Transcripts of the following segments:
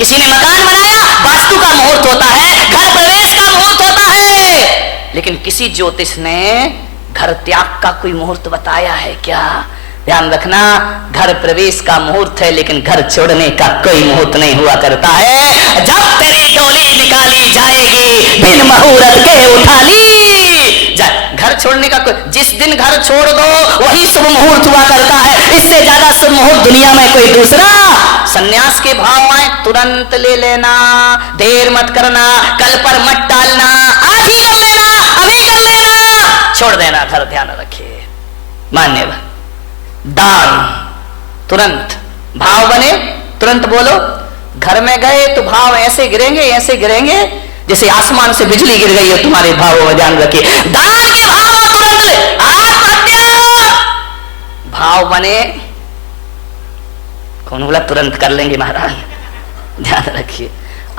किसी ने मकान बनाया, वास्तु का मुहूर्त होता है, घर प्रवेश का मुहूर्त होता है, लेकिन किसी ज्योतिष ने घर त्याग का कोई मुहूर्त बताया है क्या? ध्यान रखना, घर प्रवेश का मुहूर्त है लेकिन घर छोड़ने का कोई मुहूर्त नहीं हुआ करता है। जब तेरी डोली निकाली जाएगी बिन मुहूर्त के उठा ली। घर छोड़ने का कोई, जिस दिन घर छोड़ दो वही शुभ मुहूर्त हुआ करता है। इससे ज्यादा शुभ मुहूर्त दुनिया में कोई दूसरा। सन्यास के भाव आए तुरंत ले लेना, देर मत करना, कल पर मत टालना, आज ही कर लेना, अभी कर लेना, छोड़ देना घर। ध्यान रखिए, मान्य दान तुरंत, भाव बने तुरंत बोलो। घर में गए तो भाव ऐसे गिरेंगे, ऐसे गिरेंगे जैसे आसमान से बिजली गिर गई हो तुम्हारे भावों में। ध्यान रखिए, दान के भाव तुरंत ले। आत्महत्या भाव बने, कौन बोला तुरंत कर लेंगे महाराज? ध्यान रखिए,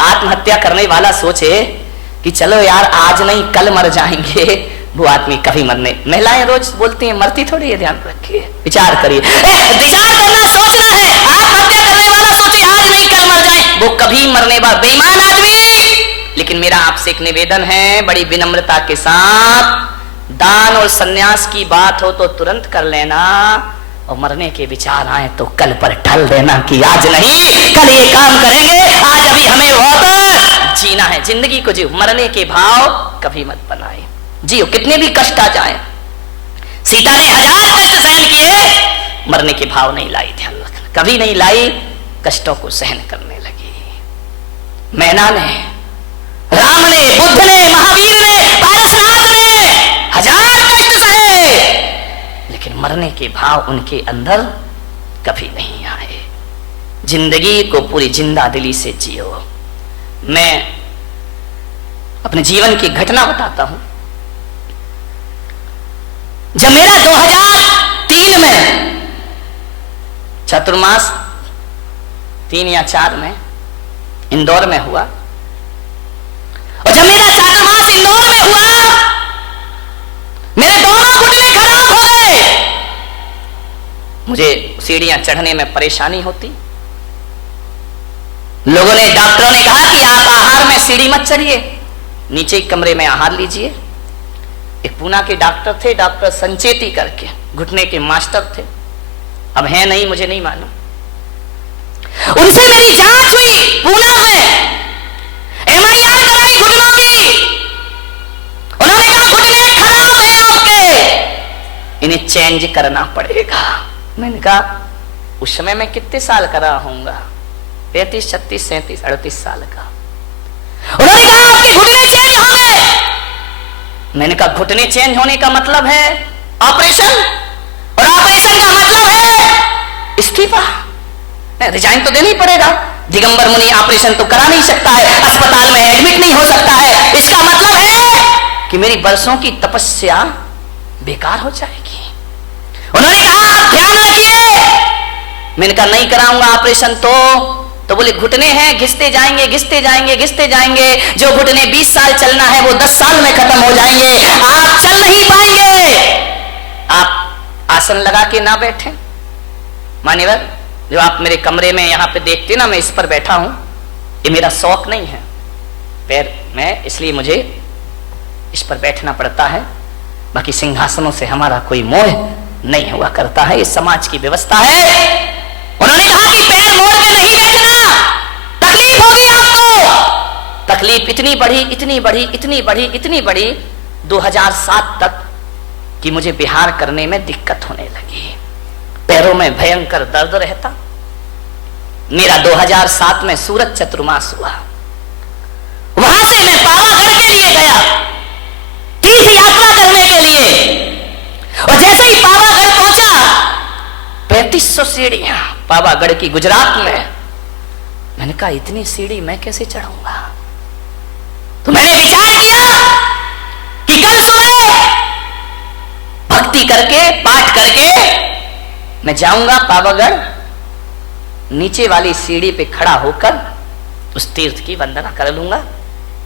आत्महत्या करने वाला सोचे कि चलो यार आज नहीं कल मर जाएंगे, वो आदमी कभी मरने। महिलाएं रोज बोलती हैं मरती थोड़ी है। ध्यान रखिए, विचार करिए, विचार करना, सोचना है। आत्महत्या करने वाला सोचे आज नहीं कल मर जाए, वो कभी मरने वाला बेईमान आदमी। लेकिन मेरा आपसे एक निवेदन है, बड़ी विनम्रता के साथ, दान और सन्यास की बात हो तो तुरंत कर लेना, और मरने के विचार आए तो कल पर टल देना कि आज नहीं कल ये काम करेंगे, आज अभी हमें बहुत जीना है, जिंदगी को जियो। मरने के भाव कभी मत बनाए, जियो कितने भी कष्ट आ जाए। सीता ने 1000 कष्ट सहन किए, मरने के भाव नहीं लाई। ध्यान रखना, कभी नहीं लाई, कष्टों को सहन करने लगी। मैना ने, राम ने, बुद्ध ने, महावीर ने, पारसनाथ ने 1000 कष्ट सहे, लेकिन मरने के भाव उनके अंदर कभी नहीं आए। जिंदगी को पूरी जिंदा दिली से जियो। मैं अपने जीवन की घटना बताता हूं। जब मेरा 2003 में चतुर्मास 3 या 4 में इंदौर में हुआ, और जब मेरा चातुर्मास इंदौर में हुआ, मेरे दोनों घुटने खराब हो गए। मुझे सीढ़ियां चढ़ने में परेशानी होती। लोगों ने, डॉक्टरों ने कहा कि आप आहार में सीढ़ी मत चढ़िए, नीचे कमरे में आहार लीजिए। एक पूना के डॉक्टर थे, डॉक्टर संचेती करके, घुटने के मास्टर थे, अब है नहीं, मुझे नहीं मालूम। उनसे मेरी जांच हुई पूना में, MIR कराई घुटनों की। उन्होंने कहा घुटने खराब है आपके, इन्हें चेंज करना पड़ेगा। मैंने कहा उस समय मैं कितने साल का रहा होऊंगा, 35, 36, 37, 38 साल का। उन्होंने कहा आपके घुटने चेंज हो गए। मैंने कहा घुटने चेंज होने का मतलब है ऑपरेशन, और ऑपरेशन का मतलब है इस्तीफा, रिजाइन तो देना ही पड़ेगा। दिगंबर मुनि ऑपरेशन तो करा नहीं सकता है, अस्पताल में एडमिट नहीं हो सकता है। इसका मतलब है कि मेरी बरसों की तपस्या बेकार हो जाएगी। उन्होंने कहा आप ध्यान रखिए। मैंने कहा नहीं कराऊंगा ऑपरेशन तो बोले घुटने हैं, घिसते जाएंगे, घिसते जाएंगे, घिसते जाएंगे। जो घुटने 20 साल चलना है वो 10 साल में खत्म हो जाएंगे, आप चल नहीं पाएंगे। आप आसन लगा के ना बैठे। मान्यवर, जो आप मेरे कमरे में यहाँ पे देखते ना, मैं इस पर बैठा हूं, ये मेरा शौक नहीं है पैर में, इसलिए मुझे इस पर बैठना पड़ता है। बाकी सिंहासनों से हमारा कोई मोह नहीं हुआ करता है, ये समाज की व्यवस्था है। उन्होंने कहा कि पैर मोड़ के नहीं बैठना, तकलीफ होगी आपको। तकलीफ इतनी बढ़ी, इतनी बढ़ी, इतनी बढ़ी, इतनी बढ़ी 2007 तक कि मुझे बिहार करने में दिक्कत होने लगी। पैरों में भयंकर दर्द रहता। मेरा 2007 में सूरत चतुर्मास हुआ, वहां से मैं पावागढ़ के लिए गया तीर्थ यात्रा करने के लिए। और जैसे ही पावागढ़ पहुंचा, 3500 सीढ़ियां पावागढ़ की, गुजरात में। मैंने कहा इतनी सीढ़ी मैं कैसे चढ़ूंगा? तो मैंने विचार किया कि कल सुबह भक्ति करके, पाठ करके मैं जाऊंगा पावागढ़, नीचे वाली सीढ़ी पे खड़ा होकर उस तीर्थ की वंदना कर लूंगा।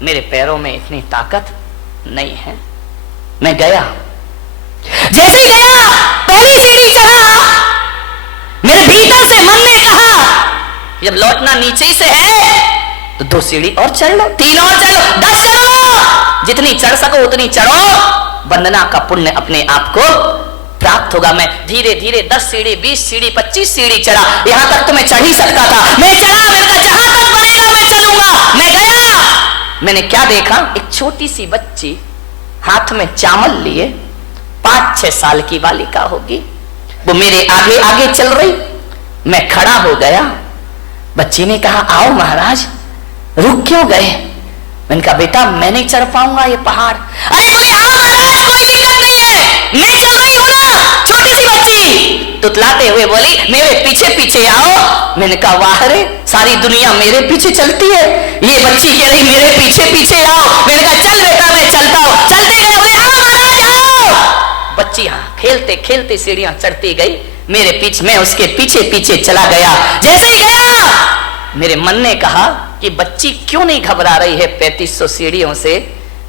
मेरे पैरों में इतनी ताकत नहीं है। मैं गया, जैसे गया पहली सीढ़ी चढ़ा, मेरे भीतर से मन ने कहा जब लौटना नीचे से है तो 2 सीढ़ी और चढ़ लो, 3 और चढ़ लो, 10 चढ़ लो, जितनी चढ़ सको उतनी चढ़ो। वंदना का पुण्य अपने आप को प्राप्त होगा। मैं धीरे धीरे 10 सीढ़ी, 20 सीढ़ी, 25 सीढ़ी चढ़ा, यहां तक तो मैं चढ़ ही सकता था। मैं चढ़ा, मैंने कहा जहां तक बनेगा मैं चलूंगा। मैं गया, मैंने क्या देखा, एक छोटी सी बच्ची हाथ में चावल लिए, 5-6 साल की बालिका होगी, वो मेरे आगे आगे चल रही। मैं खड़ा हो गया। बच्ची ने कहा आओ महाराज। रुक क्यों गए? मैंने कहा बेटा मैं नहीं चढ़ पाऊंगा ये पहाड़। अरे बोले आओ महाराज, कोई दिक्कत नहीं है, मैं चल रही हूं ना। छोटी सी बच्ची तुतलाते हुए बोली मेरे पीछे पीछे आओ। मैंने कहा वाह रे, सारी दुनिया मेरे पीछे चलती है, ये बच्ची कह रही मेरे पीछे पीछे आओ। मैंने कहा चल बेटा मैं चलता हूं। चलते गए, बोले आओ महाराज आओ। बच्ची खेलते खेलते सीढ़ियां चढ़ती गई, मेरे पीछे, मैं उसके पीछे पीछे चला गया। जैसे ही गया मेरे मन ने कहा कि बच्ची क्यों नहीं घबरा रही है 3500 सीढ़ियों से,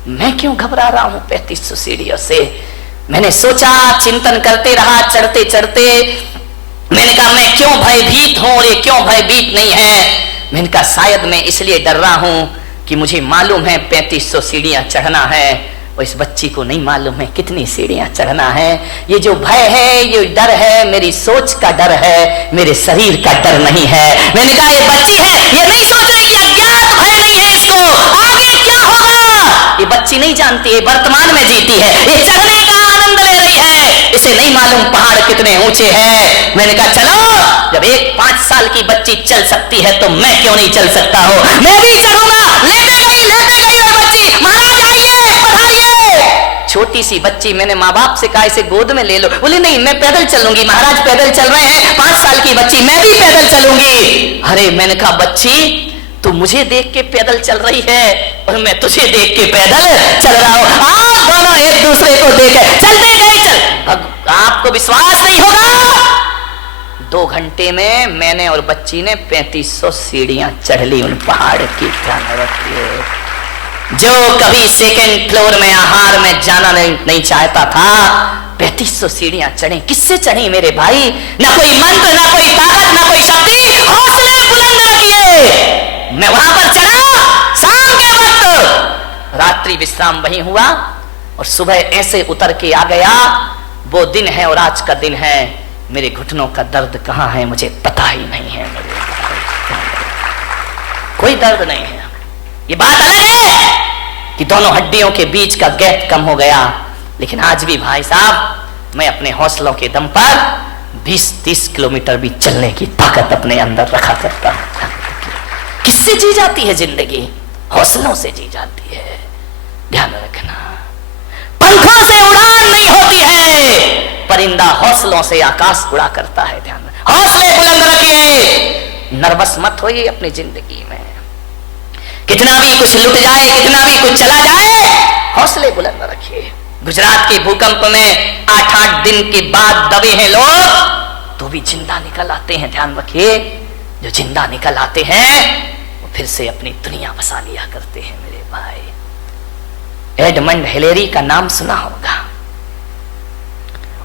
मैं क्यों घबरा रहा हूं 3500 सीढ़ियों से। मैंने सोचा, चिंतन करते रहा चढ़ते चढ़ते। मैंने कहा मैं क्यों भयभीत हूं और ये क्यों भयभीत नहीं है। मैंने कहा शायद मैं इसलिए डर रहा हूं कि मुझे मालूम है 3500 सीढ़ियां चढ़ना है, और इस बच्ची को नहीं मालूम है कितनी सीढ़ियां चढ़ना है। ये जो भय है, ये डर है, मेरी सोच का डर है, मेरे शरीर का डर नहीं है। मैंने कहा ये बच्ची है, ये नहीं सोच रही कि अज्ञात भय नहीं है इसको, आगे क्या होगा। ये बच्ची नहीं जानती है, वर्तमान में जीती है, ये चढ़ने का आनंद ले रही है, इसे नहीं मालूम पहाड़ कितने ऊंचे हैं। मैंने कहा चलो, जब एक 5 साल की बच्ची चल सकती है तो मैं क्यों नहीं चल सकता हूं, मैं भी चढ़ूंगा। लेते गई और बच्ची, महाराज आइए पधारिए। छोटी सी बच्ची, मैंने माँ बाप से कहा इसे गोद में ले लो। बोले नहीं मैं पैदल चलूंगी। महाराज पैदल चल रहे हैं, 5 साल की बच्ची, मैं भी पैदल चलूंगी। अरे मैंने कहा बच्ची तू मुझे देख के पैदल चल रही है और मैं तुझे देख के पैदल चल रहा हूं। आप दोनों एक दूसरे को देख चलते गए। चल, आपको विश्वास नहीं होगा, 2 घंटे में मैंने और बच्ची ने 3500 सीढ़ियां चढ़ ली उन पहाड़ की। ध्यान रखिए, जो कभी सेकंड फ्लोर में आहार में जाना नहीं चाहता था, 3500 सीढ़ियां चढ़े। किससे चढ़ी मेरे भाई? ना कोई मंत्र, ना कोई ताकत, ना कोई शक्ति, हौसले बुलंद रखिए। मैं वहां पर चढ़ा, शाम के वक्त रात्रि विश्राम वहीं हुआ और सुबह ऐसे उतर के आ गया। वो दिन है और आज का दिन है, मेरे घुटनों का दर्द कहां है मुझे पता ही नहीं है। कोई दर्द नहीं है। ये बात अलग है कि दोनों हड्डियों के बीच का गैप कम हो गया, लेकिन आज भी भाई साहब मैं अपने हौसलों के दम पर 20-30 किलोमीटर भी चलने की ताकत अपने अंदर रखा करता हूं। किससे जी जाती है जिंदगी? हौसलों से जी जाती है। ध्यान रखना, पंखों से उड़ान नहीं होती है, परिंदा हौसलों से आकाश उड़ा करता है। ध्यान, हौसले बुलंद रखिए, नर्वस मत होइए अपनी जिंदगी में। कितना भी कुछ लुट जाए, कितना भी कुछ चला जाए, हौसले बुलंद रखिए। गुजरात के भूकंप में 8-8 दिन के बाद दबे हैं लोग, तो भी जिंदा निकल आते हैं। ध्यान रखिए, जो जिंदा निकल आते हैं वो फिर से अपनी दुनिया बसा लिया करते हैं मेरे भाई। एडमंड हिलेरी का नाम सुना होगा।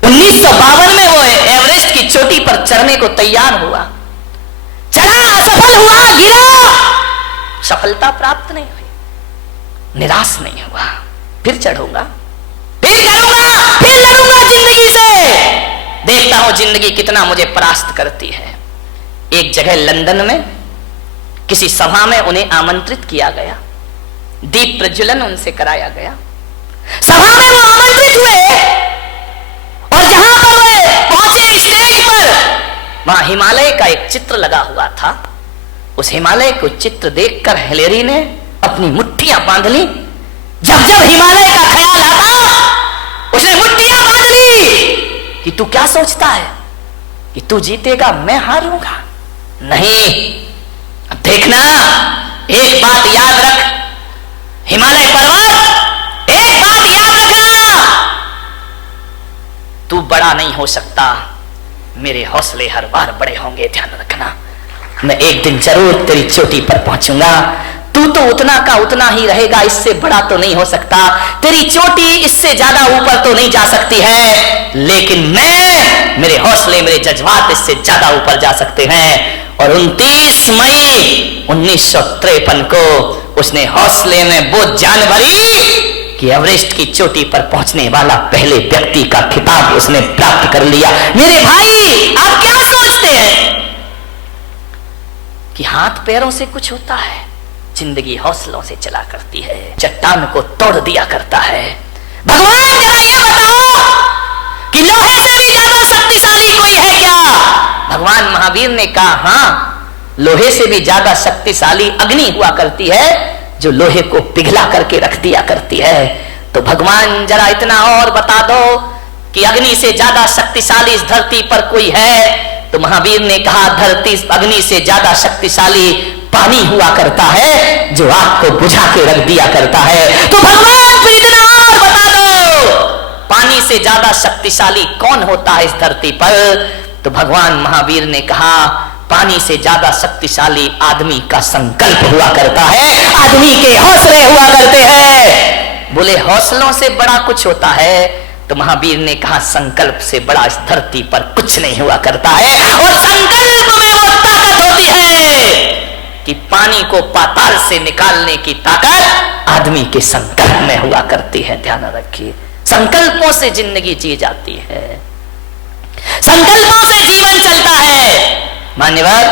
1952 में वो एवरेस्ट की चोटी पर चढ़ने को तैयार हुआ, चढ़ा, असफल हुआ, गिरा, सफलता प्राप्त नहीं हुई, निराश नहीं हुआ। फिर चढ़ूंगा, फिर करूंगा, फिर लड़ूंगा जिंदगी से, देखता हूं जिंदगी कितना मुझे परास्त करती है। एक जगह लंदन में किसी सभा में उन्हें आमंत्रित किया गया, दीप प्रज्वलन उनसे कराया गया। सभा में वो आमंत्रित हुए और जहां पर वे पहुंचे स्टेज पर, वहां हिमालय का एक चित्र लगा हुआ था। उस हिमालय को चित्र देखकर हिलेरी ने अपनी मुट्ठियां बांध ली। जब जब हिमालय का ख्याल आता उसने मुट्ठियां बांध ली कि तू क्या सोचता है कि तू जीतेगा, मैं हारूंगा? नहीं, देखना, एक बात याद रख हिमालय पर्वत, एक बात याद रखना, तू बड़ा नहीं हो सकता, मेरे हौसले हर बार बड़े होंगे। ध्यान रखना, मैं एक दिन जरूर तेरी चोटी पर पहुंचूंगा। तू तो उतना का उतना ही रहेगा, इससे बड़ा तो नहीं हो सकता, तेरी चोटी इससे ज्यादा ऊपर तो नहीं जा सकती है, लेकिन मैं, मेरे हौसले, मेरे जज्बात इससे ज्यादा ऊपर जा सकते हैं। और 29 मई 1953 को उसने हौसले में वो जान भरी कि एवरेस्ट की चोटी पर पहुंचने वाला पहले व्यक्ति का खिताब उसने प्राप्त कर लिया। मेरे भाई, आप क्या सोचते हैं कि हाथ पैरों से कुछ होता है? जिंदगी हौसलों से चला करती है, चट्टान को तोड़ दिया करता है। भगवान जरा ये बताओ कि लोहे से भी ज्यादा शक्तिशाली कोई है क्या? भगवान महावीर ने कहा, हां, लोहे से भी ज्यादा शक्तिशाली अग्नि हुआ करती है, जो लोहे को पिघला करके रख दिया करती है। तो भगवान जरा इतना और बता दो कि अग्नि से ज्यादा शक्तिशाली इस धरती पर कोई है? तो महावीर ने कहा, धरती अग्नि से ज्यादा शक्तिशाली पानी हुआ करता है, जो आग को बुझा के रख दिया करता है। तो भगवान फिर इतना और बता दो, पानी से ज्यादा शक्तिशाली कौन होता है इस धरती पर? तो भगवान महावीर ने कहा, पानी से ज्यादा शक्तिशाली आदमी का संकल्प हुआ करता है, आदमी के हौसले हुआ करते हैं। बोले हौसलों से बड़ा कुछ होता है? तो महावीर ने कहा, संकल्प से बड़ा इस धरती पर कुछ नहीं हुआ करता है। और संकल्प में वो ताकत होती है कि पानी को पाताल से निकालने की ताकत आदमी के संकल्प में हुआ करती है। ध्यान रखिए, संकल्पों से जिंदगी जी जाती है, संकल्पों से जीवन चलता है। मान्यवर,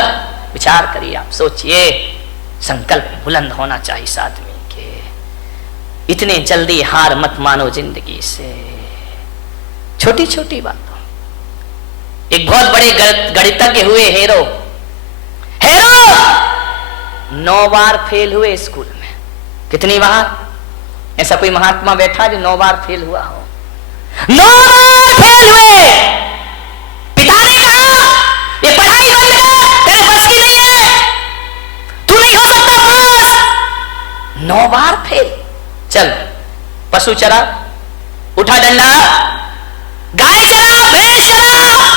विचार करिए, आप सोचिए, संकल्प बुलंद होना चाहिए इस आदमी के। इतने जल्दी हार मत मानो जिंदगी से, छोटी छोटी बातों। एक बहुत बड़े गणितज्ञ हुए हेरो 9 बार फेल हुए स्कूल में। कितनी बार? ऐसा कोई महात्मा बैठा जो 9 बार फेल हुआ हो? 9 बार फेल हुए। पिता ने कहा, ये पढ़ाई बंद कर, तेरे बस की नहीं है, तू नहीं हो सकता पास। 9 बार फेल। चल, पशु चरा, उठा डंडा, गाय चरा, भैंस चरा,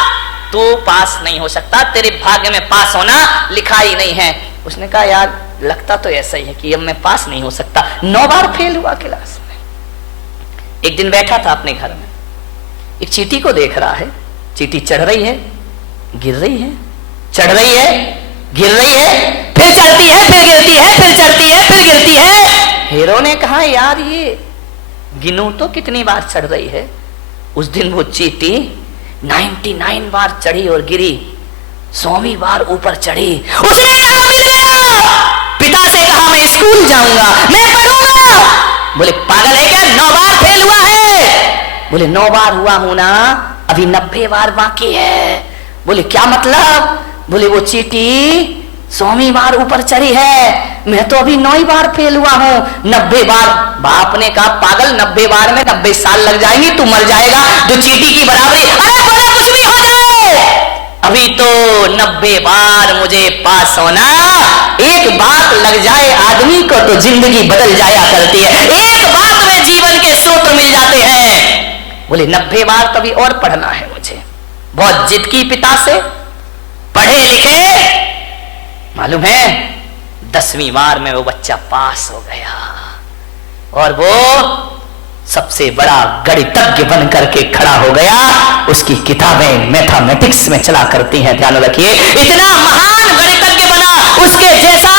तू पास नहीं हो सकता, तेरे भाग्य में पास होना लिखा ही नहीं है। उसने कहा, यार लगता तो ऐसा ही है कि अब मैं पास नहीं हो सकता। 9 बार फेल हुआ क्लास में। एक दिन बैठा था अपने घर में, एक चींटी को देख रहा है। चींटी चढ़ रही है, गिर रही है, चढ़ रही है, गिर रही है, फिर चढ़ती है, फिर गिरती है, फिर चढ़ती है, फिर गिरती है। हीरो ने कहा, यार ये गिनू तो कितनी बार चढ़ रही है। उस दिन वो चींटी 99 बार चढ़ी और गिरी, 100वीं बार ऊपर चढ़ी। उसने कहा, मिल गया। पिता से कहा, मैं स्कूल जाऊंगा, मैं पढ़ूंगा। बोले पागल है क्या, 9 बार फेल हुआ है? बोले 9 बार हुआ हूं ना, अभी 90 बार बाकी है। बोले क्या मतलब? बोले वो चींटी 100वीं बार ऊपर चढ़ी है, मैं तो अभी 9 बार फेल हुआ हूं, 90 बार। बाप ने कहा, पागल, 90 बार में 90 साल लग जाएंगे, तू मर जाएगा, जो चींटी की बराबरी। अरे बोले कुछ भी हो जाए, अभी तो 90 बार मुझे पास होना। एक बात लग जाए आदमी को तो जिंदगी बदल जाया करती है, एक बात में जीवन के सूत्र मिल जाते हैं। बोले 90 बार तभी और पढ़ना है मुझे। बहुत जिद की पिता से, पढ़े लिखे, मालूम है 10वीं बार में वो बच्चा पास हो गया और वो सबसे बड़ा गणितज्ञ बन करके खड़ा हो गया। उसकी किताबें मैथमेटिक्स में चला करती हैं। ध्यान रखिए, इतना महान गणितज्ञ बना, उसके जैसा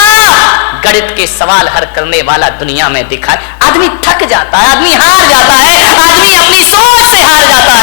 गणित के सवाल हल करने वाला दुनिया में दिखा। आदमी थक जाता है, आदमी हार जाता है, आदमी अपनी सोच से हार जाता है।